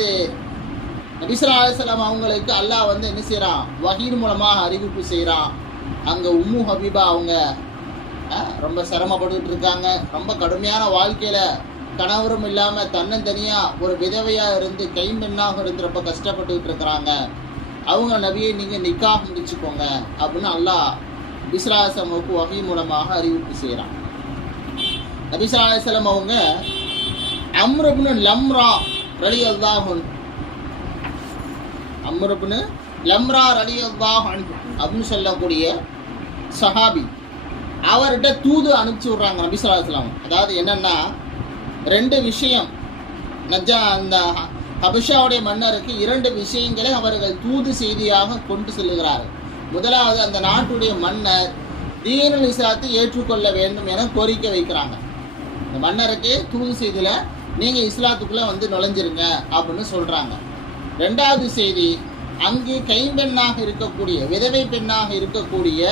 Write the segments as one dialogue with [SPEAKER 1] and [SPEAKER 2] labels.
[SPEAKER 1] வந்து நபிசரா அவங்களுக்கு அல்லாஹ் வந்து என்ன செய்கிறான் வகீர் மூலமாக அறிவிப்பு செய்கிறான் அங்கே உம்மு ஹபீபா அவங்க அஹ், ரொம்ப சிரமப்பட்டுக்கிட்டு இருக்காங்க. ரொம்ப கடுமையான வாழ்க்கையில் கணவரும் இல்லாமல் தன்னந்தனியாக ஒரு விதவையாக இருந்து கைம்பெண்ணாக இருந்து ரொம்ப கஷ்டப்பட்டுக்கிட்டு இருக்கிறாங்க. அவங்க நபியை நீங்கள் நிக்காக முடிச்சுக்கோங்க அப்படின்னு அல்லாஹ் நபிஸ்லாசமுக்கு வகை மூலமாக அறிவிப்பு செய்கிறான் நபிஸ்லாசலம் அவங்க அம்ரப்னு லம்ரா ரலி அல்லாஹன் அம்ரப்னு லம்ரா ரலி அல்லாஹன் அப்படின்னு சொல்லக்கூடிய சஹாபி அவர்கிட்ட தூது அனுப்பிச்சி விட்றாங்க நபிஸ்லாஸ்லாம் அதாவது என்னன்னா ரெண்டு விஷயம். நஜா அந்த ஹபிஷாவுடைய மன்னருக்கு இரண்டு விஷயங்களை அவர்கள் தூது செய்தியாக கொண்டு செல்லுகிறார்கள். முதலாவது அந்த நாட்டுடைய மன்னர் தீனுல் இஸ்லாத்தை ஏற்றுக்கொள்ள வேண்டும் என கோரிக்கை வைக்கிறாங்க. இந்த மன்னருக்கு தூது செய்தியில் நீங்கள் இஸ்லாத்துக்குள்ளே வந்து நுழைஞ்சிருங்க அப்படின்னு சொல்கிறாங்க ரெண்டாவது செய்தி அங்கு கைம்பெண்ணாக இருக்கக்கூடிய விதவை பெண்ணாக இருக்கக்கூடிய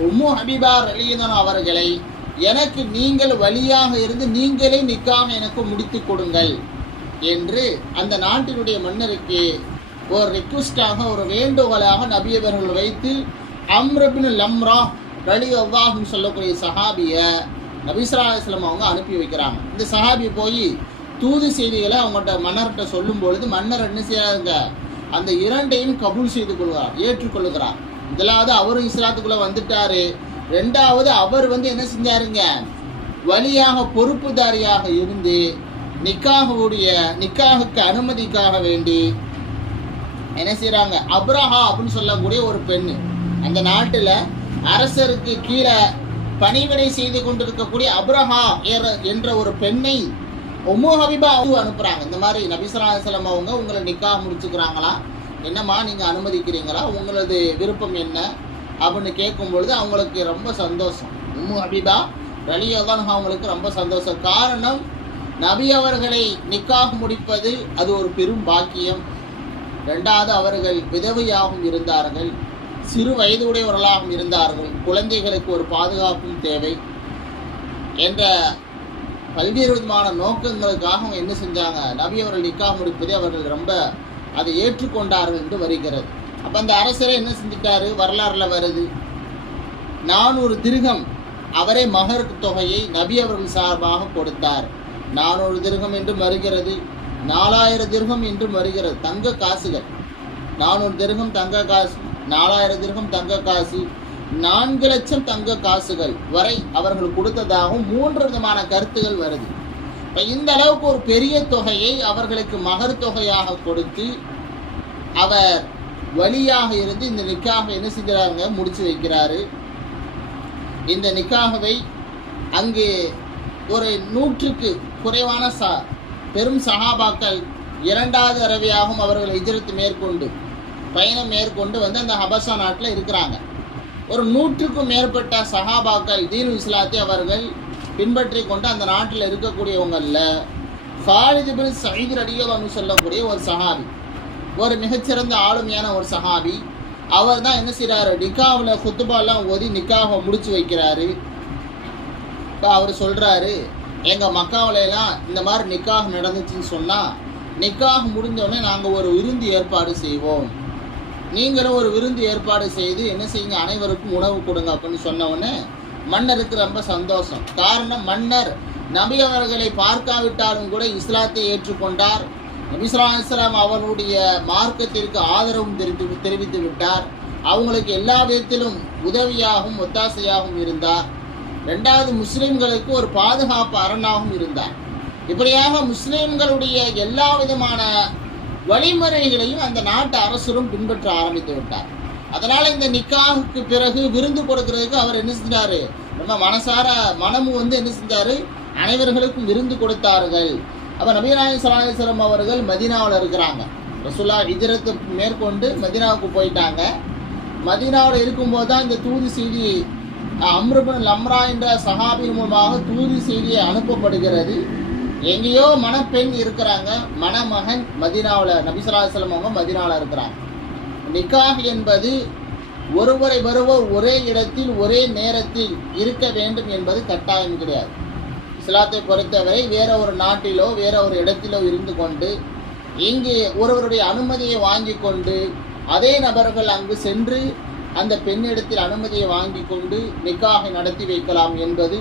[SPEAKER 1] உம்மு ஹபீபா ரலியதன் அவர்களை எனக்கு நீங்கள் வழியாக இருந்து நீங்களே நிக்காக எனக்கு முடித்து கொடுங்கள் என்று அந்த நாட்டினுடைய மன்னருக்கு ஒரு ரிக்வஸ்டாக ஒரு வேண்டுகோளாக நபியவர்கள் வைத்து அம்ரபின் லம்ரா ரலி அல்லாஹும் சொல்லக்கூடிய சஹாபியை நபிஸ்ரா அவங்க அனுப்பி வைக்கிறாங்க. இந்த சஹாபி போய் தூது செய்திகளை அவங்கள்ட்ட மன்னர்கிட்ட சொல்லும் பொழுது மன்னர் என்ன செய்யாதுங்க அந்த இரண்டையும் கபூல் செய்து கொள்கிறார் ஏற்றுக்கொள்கிறார். முதலாவது அவரும் இஸ்லாத்துக்குள்ள வந்துட்டாரு. ரெண்டாவது அவர் வந்து என்ன செஞ்சாருங்க? வழியாக பொறுப்புதாரியாக இருந்து நிக்காகுடைய நிக்காகுக்கு அனுமதிக்காக வேண்டி என்ன செய்கிறாங்க அப்ரஹா அப்படின்னு சொல்லக்கூடிய ஒரு பெண் அந்த நாட்டில் அரசருக்கு கீழே பணிவிடை செய்து கொண்டிருக்கக்கூடிய அப்ரஹா என்ற ஒரு பெண்ணை உம்மு ஹபிபா அவங்க அனுப்புறாங்க. இந்த மாதிரி நபிசராசலம் அவங்க உங்களை நிக்கா முடிச்சுக்கிறாங்களா? என்னம்மா நீங்க அனுமதிக்கிறீங்களா? உங்களது விருப்பம் என்ன? அப்படின்னு கேட்கும் பொழுது அவங்களுக்கு ரொம்ப சந்தோஷம். உம்மு ஹபீபா ரலியல்லான் அவங்களுக்கு ரொம்ப சந்தோஷம். காரணம் நபி அவர்களை நிக்காக முடிப்பது அது ஒரு பெரும் பாக்கியம். ரெண்டாவது அவர்கள் விதவையாகவும் இருந்தார்கள். சிறு வயதுடையவர்களாகவும் இருந்தார்கள். குழந்தைகளுக்கு ஒரு பாதுகாப்பும் தேவை. என்ற பல்வேறு விதமான நோக்கங்களுக்காக அவங்க என்ன செஞ்சாங்க? நபி அவர்கள் நிக்காக முடிப்பதை அவர்கள் ரொம்ப அதை ஏற்றுக்கொண்டார்கள் என்று வருகிறது. அப்போ அந்த அரசரை என்ன செஞ்சிட்டாரு? வரலாறுல வருது. நானூறு திருகம் அவரே மகர் தொகையை நபி அவர்கள் சார்பாக கொடுத்தார். நானூறு திருகம் என்று வருகிறது நாலாயிரம் திருகம் என்று வருகிறது தங்க காசுகள். நானூறு திருகம் தங்க காசு. நாலாயிரம் திருகம் தங்க காசு. நான்கு லட்சம் தங்க காசுகள் வரை அவர்கள் கொடுத்ததாகவும் மூன்று விதமான கருத்துகள் வருது. இப்போ இந்த அளவுக்கு ஒரு பெரிய தொகையை அவர்களுக்கு மகர் தொகையாக கொடுத்து அவர் வழியாக இருந்து இந்த நிக்காக என்ன செஞ்சுறாங்க முடிச்சு வைக்கிறாரு. இந்த நிக்காகவை அங்கு ஒரு நூற்றுக்கு குறைவான ச பெரும் சஹாபாக்கள் இரண்டாவது அறவையாகவும் அவர்கள் எதிர்த்து மேற்கொண்டு பயணம் மேற்கொண்டு வந்து அந்த ஹபசா நாட்டில் இருக்கிறாங்க. ஒரு நூற்றுக்கும் மேற்பட்ட சஹாபாக்கள் தீனு இஸ்லாத்தை அவர்கள் பின்பற்றி கொண்டு அந்த நாட்டில் இருக்கக்கூடியவங்களில் ஃபாலித் பின் சயீத் சொல்லக்கூடிய ஒரு சஹாபி ஒரு மிகச்சிறந்த ஆளுமையான ஒரு சஹாபி. அவர் தான் என்ன செய்கிறாரு நிக்காவில் குத்துபாலாம் ஓதி நிக்காவை முடிச்சு வைக்கிறாரு. இப்போ அவர் சொல்கிறாரு எங்கள் மக்காவுல எல்லாம் இந்த மாதிரி நிக்காக நடந்துச்சுன்னு சொன்னால் நிக்காக முடிஞ்சோடனே நாங்கள் ஒரு விருந்து ஏற்பாடு செய்வோம். நீங்களும் ஒரு விருந்து ஏற்பாடு செய்து என்ன செய்யுங்க? அனைவருக்கும் உணவு கொடுங்க அப்படின்னு சொன்ன உடனே மன்னருக்கு ரொம்ப சந்தோஷம். காரணம் மன்னர் நபி அவர்களை பார்க்காவிட்டாலும் கூட இஸ்லாத்தை ஏற்றுக்கொண்டார். நபிஸ்லாம் இஸ்லாம் அவர்களுடைய மார்க்கத்திற்கு ஆதரவும் தெரிவித்து தெரிவித்து விட்டார். அவங்களுக்கு எல்லா விதத்திலும் உதவியாகவும் ஒத்தாசையாகவும் இருந்தார். ரெண்டாவது முஸ்லிம்களுக்கு ஒரு பாதுகாப்பு அரணாகவும் இருந்தார். இப்படியாக முஸ்லிம்களுடைய எல்லா விதமான வழிமுறைகளையும் அந்த நாட்டு அரசரும் பின்பற்ற ஆரம்பித்து விட்டார். அதனால இந்த நிக்காவுக்கு பிறகு விருந்து கொடுக்கறதுக்கு அவர் என்ன செஞ்சாரு? ரொம்ப மனசார மனமும் வந்து என்ன செஞ்சாரு? அனைவர்களுக்கும் விருந்து கொடுத்தார்கள். அப்ப நபீநாயகம் சலாஹம் அவர்கள் மதீனாவில் இருக்கிறாங்க. ரசுல்லா ஹிஜ்ரத்து மேற்கொண்டு மதீனாவுக்கு போயிட்டாங்க. மதீனாவில் இருக்கும்போது தான் இந்த தூது செய்தி அம்ருபன் லம்ரா என்ற சஹாபின் மூலமாக தூது செய்தி அனுப்பப்படுகிறது. எங்கேயோ மணப்பெண் இருக்கிறாங்க. மணமகன் மதினாவில் நபிசலாசலம் அவங்க மதினாவில் இருக்கிறாங்க. நிக்காஹ் என்பது ஒருவரை வருவோர் ஒரே இடத்தில் ஒரே நேரத்தில் இருக்க வேண்டும் என்பது கட்டாயம் கிடையாது. இஸ்லாத்தை பொறுத்தவரை வேற ஒரு நாட்டிலோ வேற ஒரு இடத்திலோ இருந்து கொண்டு இங்கே ஒருவருடைய அனுமதியை வாங்கி கொண்டு அதே நபர்கள் அங்கு சென்று அந்த பெண்ணிடத்தில் அனுமதியை வாங்கி கொண்டு நிக்காக நடத்தி வைக்கலாம் என்பது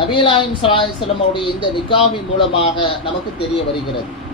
[SPEAKER 1] நபீலாயின் சலாஹம் அவருடைய இந்த நிக்காவின் மூலமாக நமக்கு தெரிய வருகிறது.